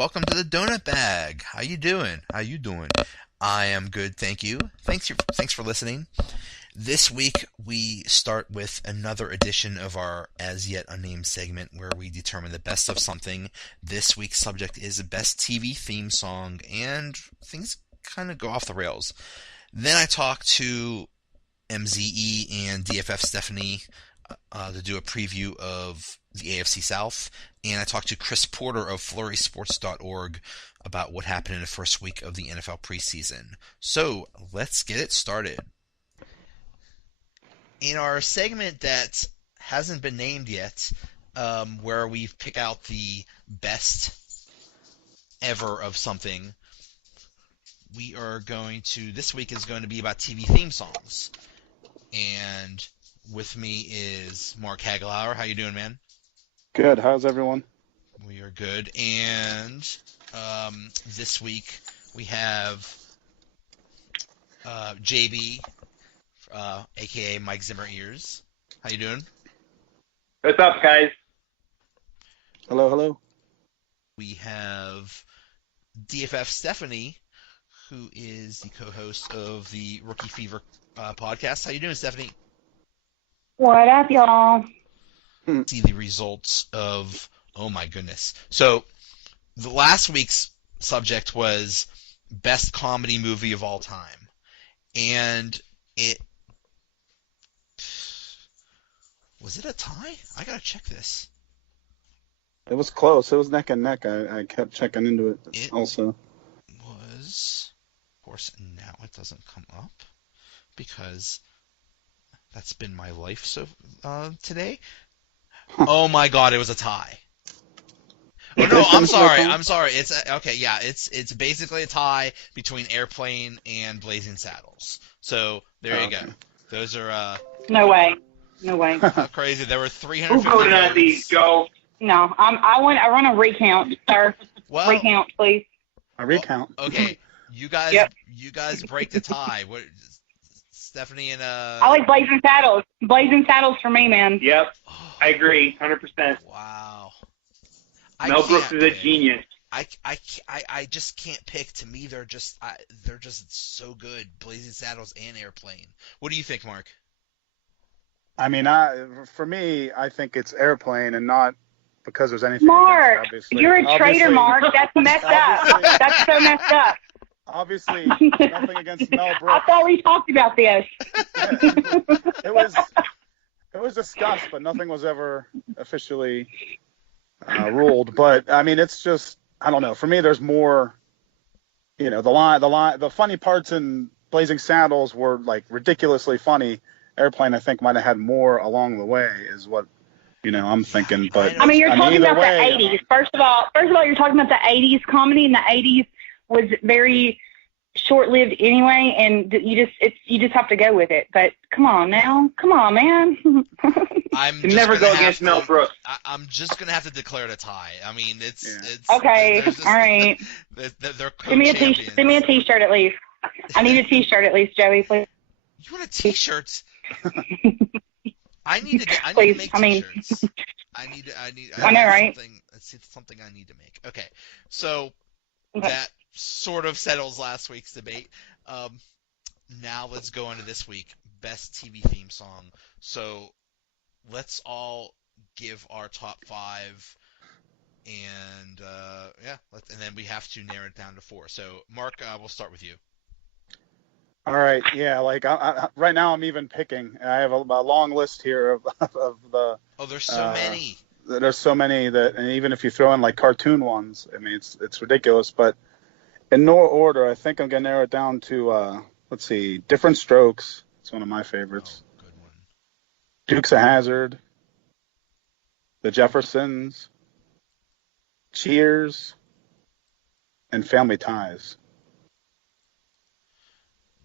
welcome to the Donut Bag. How you doing? I am good, thank you. Thanks for listening. This week we start with another edition of our as yet unnamed segment where we determine the best of something. This week's subject is best TV theme song, and things kind of go off the rails. Then I talk to MZE and DFF Stephanie to do a preview of the AFC South, and I talked to Chris Porter of FlurrySports.org about what happened in the first week of the NFL preseason. So, let's get it started. In our segment that hasn't been named yet, where we pick out the best ever of something, this week is going to be about TV theme songs. And with me is Mark Hagelauer. How you doing, man? Good. How's everyone? We are good. And this week we have JB, a.k.a. Mike Zimmer Ears. How you doing? What's up, guys? Hello. We have DFF Stephanie, who is the co-host of the Rookie Fever podcast. How you doing, Stephanie? What up, y'all? See the results of... Oh, my goodness. So, the last week's subject was best comedy movie of all time. And it... Was it a tie? I gotta check this. It was close. It was neck and neck. I kept checking into it also. Was... Of course, now it doesn't come up because that's been my life today. Oh my God, it was a tie. Oh no, I'm sorry. It's okay. Yeah, it's basically a tie between Airplane and Blazing Saddles. So there you go. Those are No way. how crazy. There were 350 Who voted on votes. these, Joe? No, I want a recount, sir. Well, Recount, please. A recount. Okay, you guys, Yep. you guys break the tie. What, Stephanie and I like Blazing Saddles. Blazing Saddles for me, man. Yep, I agree, 100%. Wow. Mel Brooks can't is a pick. genius. I just can't pick. To me, they're just so good. Blazing Saddles and Airplane. What do you think, Mark? I mean, for me, I think it's Airplane, and not because there's anything Mark, against, obviously. you're a traitor, Mark. That's messed up. That's so messed up. Obviously, nothing against Mel I Brooks. thought we talked about this. It was discussed, but nothing was ever officially ruled. But I mean, it's just, I don't know. For me, there's more. The funny parts in Blazing Saddles were like ridiculously funny. Airplane, I think, might have had more along the way, is what I'm thinking. But I mean, you're talking about way, the 80s. First of all, you're talking about the 80s comedy, and the 80s was very short-lived anyway, and you just have to go with it. But come on, man. I'm You never go against Mel Brooks. I'm just gonna have to declare it a tie. I mean, it's Okay, there's just- all right. They're Send me a co-champions. Send me a T-shirt at least. I need a T-shirt at least, Joey, please. You want a T-shirt? I need to Please, make I mean- T-shirts. I need. I know, right? It's something I need to make. Okay, so Okay. that sort of settles last week's debate. Now let's go into this week. Best TV theme song. So let's all give our top 5, and and then we have to narrow it down to 4. So Mark, we'll start with you. All right, yeah. Like right now, I'm even picking. I have a long list here of the. Oh, there's so many. There's so many and even if you throw in like cartoon ones, I mean, it's ridiculous. But in no order, I think I'm gonna narrow it down to let's see, Different Strokes. It's one of my favorites. Oh, good one. Dukes of Hazzard, The Jeffersons, Cheers, and Family Ties.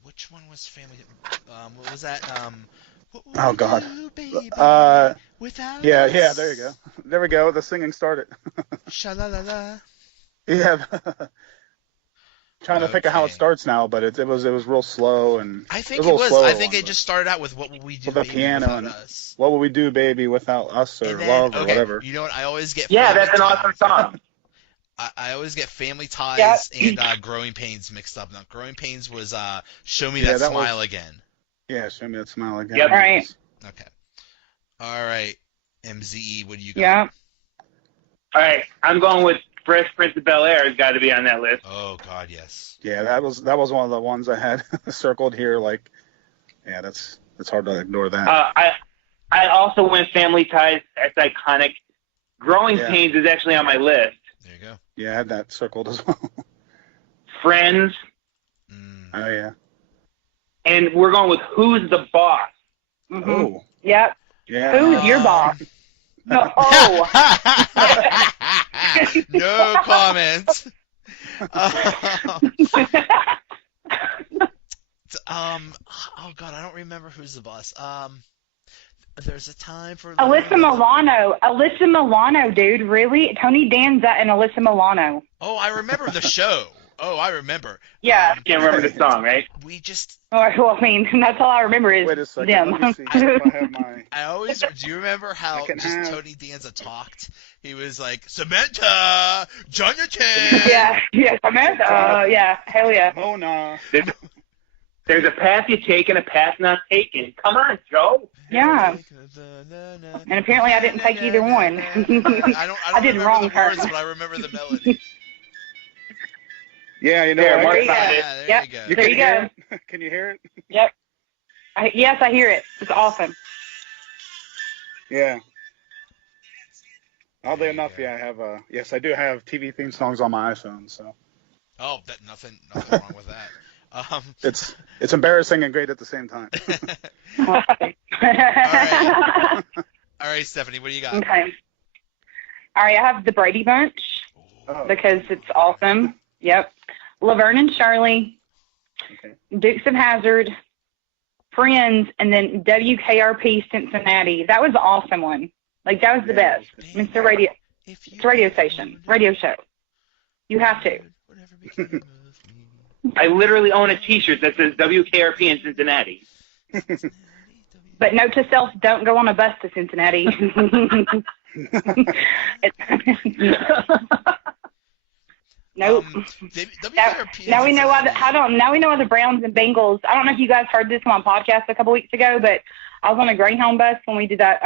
Which one was Family? What was that? What would Oh, God. you do, baby, without Yeah, us? there you go. There we go. The singing started. Sha-la-la-la. Yeah. Trying to think of how it Okay. starts now, but it was real slow, and I think a little slower I think one, it just started out with "What Would We Do, with a Baby, piano Without and Us." What Would We Do, Baby, Without Us, or And then, Love, or okay, whatever. you know what? I always get Yeah, Family that's an Ties. awesome song. I always get Family Yep. Ties and Growing Pains mixed up. Now, Growing Pains was Show Me Yeah, That that Smile was- Again. Yeah, show me that smile again. Yep. Right. Okay. All right, MZE, what do you got? Yeah. All right, I'm going with Fresh Prince of Bel-Air. Has got to be on that list. Oh God, yes. Yeah, that was one of the ones I had circled here. Like, yeah, that's hard to ignore that. I also went Family Ties. That's iconic. Growing Yeah. Pains is actually on my list. There you go. Yeah, I had that circled as well. Friends, Oh yeah. and we're going with Who's the Boss. Mm-hmm. Oh Yep. yeah. Who's your boss? No. Oh. No comment. Oh God, I don't remember Who's the Boss. There's a time for Alyssa Milano, dude. Really? Tony Danza and Alyssa Milano. Oh, I remember the show. Oh, I remember. Yeah. Can't remember the song, right? We just. Well, I mean, that's all I remember is Wait a second. them. Let me see if I have my. I always. Do you remember how I can just have- Tony Danza talked? He was like Samantha, Jonathan. Yeah. Samantha. Yeah. Hell yeah. Oh no. There's a path you take and a path not taken. Come on, Joe. Yeah. And apparently I didn't take either one. I don't I did remember wrong the turn. words, but I remember the melody. Yeah, you know. There, I Mark can- found it. There Yep. you go. you There can you hear it? Can you hear it? Yep. Yes, I hear it. It's awesome. Yeah. Oddly enough, yeah, I have yes, I do have TV theme songs on my iPhone, so Oh, nothing wrong with that. it's embarrassing and great at the same time. All right, Stephanie, what do you got? Okay. All right, I have the Brady Bunch Oh, because it's awesome. Yep. Laverne and Shirley, okay. Dukes of Hazzard, Friends, and then WKRP Cincinnati. That was the awesome one. Like, that was the Yeah, best. It's a radio, it's a radio station, radio show. You have to. I literally own a T-shirt that says WKRP in Cincinnati. But note to self, don't go on a bus to Cincinnati. Nope. WKRP Now we know why. Cincinnati. Now we know why the Browns and Bengals. I don't know if you guys heard this on my podcast a couple weeks ago, but I was on a Greyhound bus when we did that.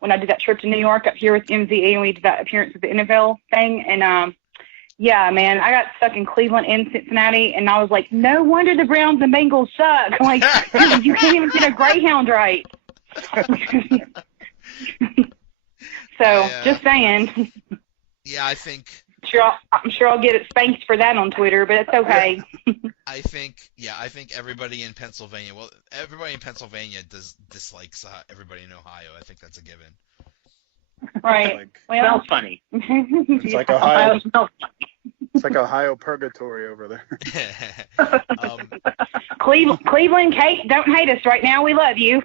When I did that trip to New York up here with MZE, and we did that appearance at the NFL thing, and yeah, man, I got stuck in Cleveland and Cincinnati, and I was like, no wonder the Browns and Bengals suck. I'm like, dude, you can't even get a Greyhound right. So, just saying. Yeah, I think I'm sure I'll get it spanked for that on Twitter, but it's okay. I think everybody in Pennsylvania. Well, everybody in Pennsylvania dislikes everybody in Ohio. I think that's a given. Right. Like, Well, Smells funny. it's like Ohio. It's like Ohio purgatory over there. Cleveland, Kate, don't hate us right now. We love you.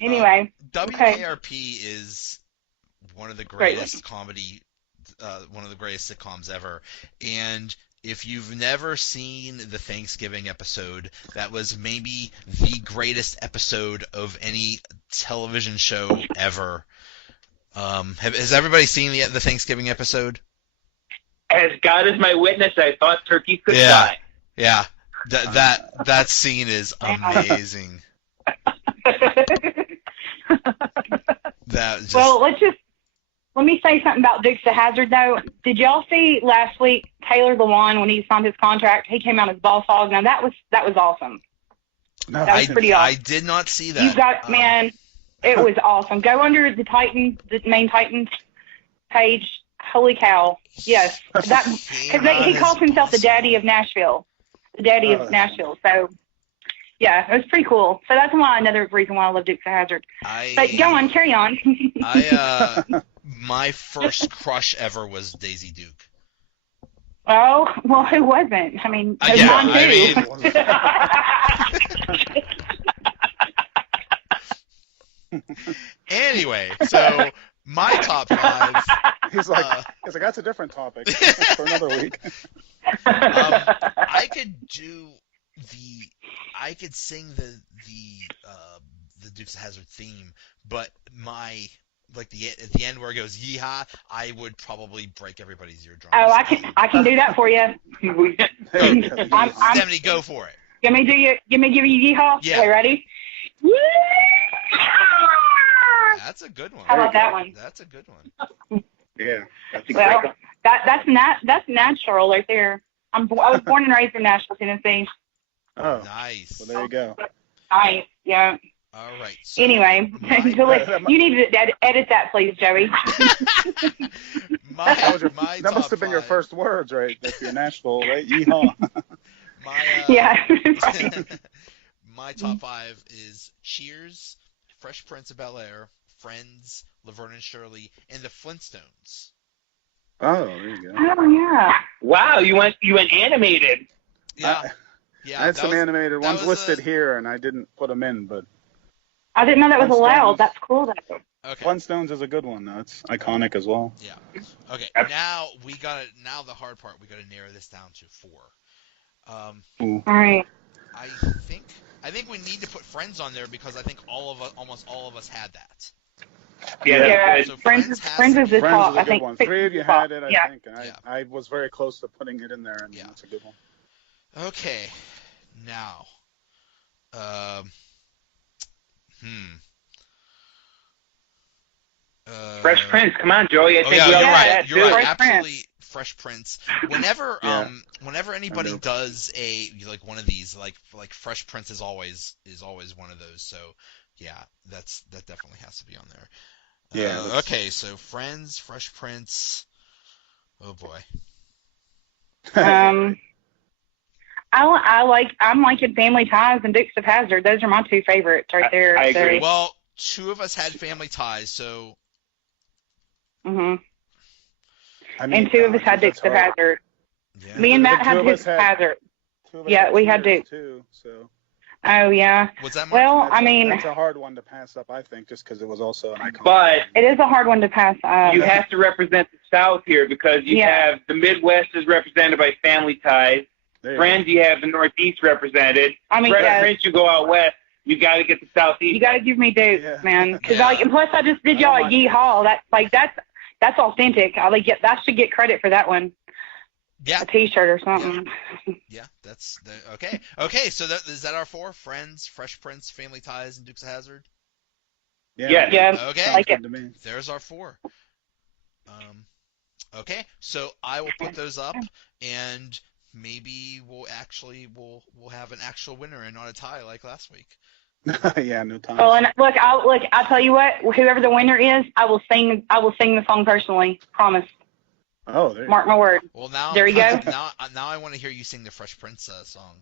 Anyway, WKRP is one of the Great. greatest comedy, one of the greatest sitcoms ever. And if you've never seen the Thanksgiving episode, that was maybe the greatest episode of any television show ever. Has everybody seen the Thanksgiving episode? As God is my witness, I thought turkeys could Yeah. die. Yeah, that scene is amazing. well, let me say something about Dukes of Hazzard though. Did y'all see last week Taylor Lewan when he signed his contract? He came out as Boss Hog. Now that was awesome. No, That was pretty awesome. I did not see that. You got man, it was awesome. Go under the main Titans page. Holy cow! Yes, that because he calls himself the daddy of Nashville, So yeah, it was pretty cool. So that's another reason why I love Dukes of Hazzard. But go on, carry on. My first crush ever was Daisy Duke. Oh well, who wasn't? I mean, mine too. Anyway, so my top 5. He's like, that's a different topic for another week. I could sing the Dukes of Hazzard theme, but my like at the end where it goes yeehaw, I would probably break everybody's eardrums. Oh, I can do that for you. Stephanie, go for it. Give me give you yeehaw. Yeah. Okay, ready? That's a good one. How about that one? That's a good one. Yeah. Well, that's natural right there. I was born and raised in Nashville, Tennessee. Oh, Nice. well, there you go. Nice, yeah. All right. So Anyway, you need to edit that, please, Joey. my that top must have been your five- first words, right? If you're Nashville, right? Yeehaw. Yeah. My top 5 is Cheers, Fresh Prince of Bel-Air, Friends, Laverne and Shirley, and the Flintstones. Oh, there you go. Oh yeah. Wow, you went animated. Yeah. I had some animated ones was listed here, and I didn't put them in, but I didn't know that was Flintstones. allowed. That's cool, though. Okay. Flintstones is a good one, though. It's iconic as well. Yeah. Okay. Now the hard part. We gotta narrow this down to 4. All right. I think we need to put Friends on there because I think almost all of us had that. Yeah. So Friends is the Friends top. is a I good think. one. 3 of you had it, I Yeah. think. And I was very close to putting it in there, and Yeah. that's a good one. Okay. Now. Fresh Prince, come on, Joey. I think we all you're got right. that You're too. right. Fresh Absolutely, Fresh Prince. Whenever whenever anybody know. does like one of these, like Fresh Prince is always one of those. So yeah, that definitely has to be on there. Yeah. Okay, so Friends, Fresh Prince. Oh boy. I'm liking Family Ties and Dukes of Hazzard. Those are my 2 favorites right there. I agree. Well, 2 of us had Family Ties, so. Mhm. I mean, And 2 of us had Dukes of Hazzard. Yeah. Me and Matt The two had of Dukes us of had- Hazzard. 2 of us Yeah, we had Cheers, Duke. too, so. Oh yeah. Was that Mark? Well, I mean, that's a hard one to pass up, I think, just because it was also an icon. But it is a hard one to pass up. you have to represent the South here because you Yeah. have the Midwest is represented by Family Ties. There you Friends, you have the Northeast represented. I mean, Fresh yeah. Prince, you go out west. You got to get the Southeast. You got to give me Duke, Yeah. man. Because Yeah. and plus I just did y'all a Yeehaw. That's authentic. I should get credit for that one. Yeah. A T-shirt or something. Yeah, okay. Okay, so is that our 4? Friends, Fresh Prince, Family Ties, and Dukes of Hazzard? Yeah. Yeah. Okay. Like Good it. to me. There's our 4. Okay, so I will put those up, and maybe we'll have an actual winner and not a tie like last week. Yeah, no time. Well, and I'll tell you what. Whoever the winner is, I will sing the song personally. Promise. Oh, there you Mark my word. Well, now There you go. Now I want to hear you sing the Fresh Prince song.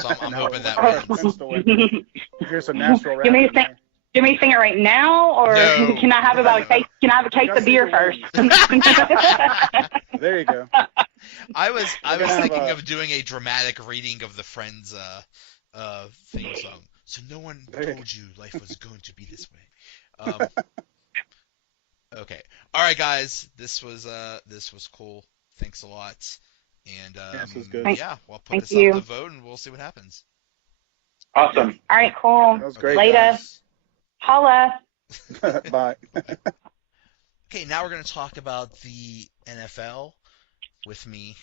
So I'm Now hoping that Fresh wins. Prince to win. Here's a natural rap. Give me a in there. Do me sing it right now, or No. can I have about a case? Can I have a case Gotta of beer see first? the There you go. I was gonna have thinking a- of doing a dramatic reading of the Friends theme song. So no one There you told you life was going to be this way. Okay. All right, guys. This was cool. Thanks a lot. And This was good. yeah, we'll put Thank this you. up to vote and we'll see what happens. Awesome. All right, cool. That was great. Later. guys. Holla. Bye. Okay, now we're going to talk about the NFL. With me,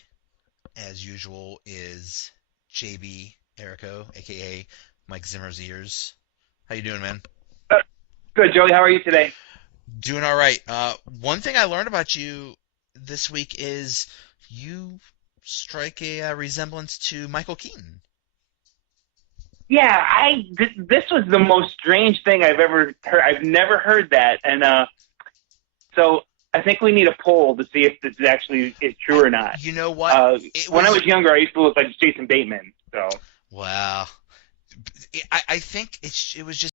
as usual, is JB Erico, aka Mike Zimmer's ears. How you doing, man? Good, Joey. How are you today? Doing all right. One thing I learned about you this week is you strike a resemblance to Michael Keaton. Yeah, this was the most strange thing I've ever heard. I've never heard that, and so I think we need a poll to see if this actually is true or not. You know what? When I was younger, I used to look like Jason Bateman. So Wow. I think it was just